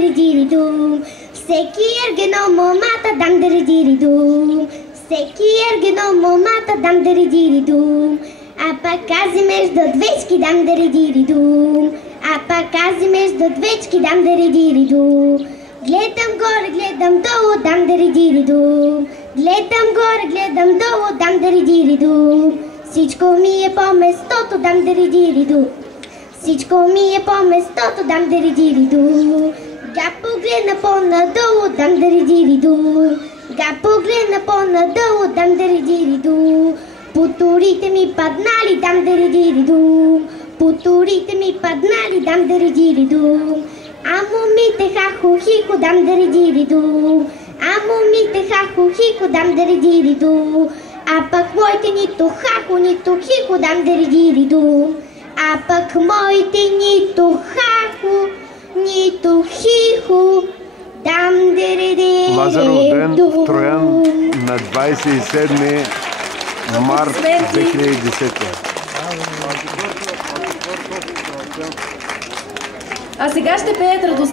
дам-даридиридум. Всеки ергено момата дам-даридиридум. Всеки ергено момата дам-даридиридум. А пак Казимеж до двечки дам-даридиридум. А пак Казимеж до двечки дам-даридиридум. Гледам горе, гледам долу, дам-даридиридум. Гледам горе, гледам долу, дам-даридиридум. Всичко ми е по местото, дам-даридиридум. Всичко ми е по местото, дам-даридиридум. Га погледна по-надолу, дам-даридиридум. Га погледна по-надолу, дам-даридиридум. Потурите ми паднали, дам-даридиридум. Потурите ми паднали, дам-даридиридум. А момите хахо-хихо, дам-даридиридум. А момите хахо-хихо, дам-даридиридум. А пък моите нито хахо, нито хихо, дам-даридиридум. А пък моите нито хахо, нито хихо, дам-даридиридум. Лазаров ден в Троян на 27 март 2010. А сега ще пеят радостта.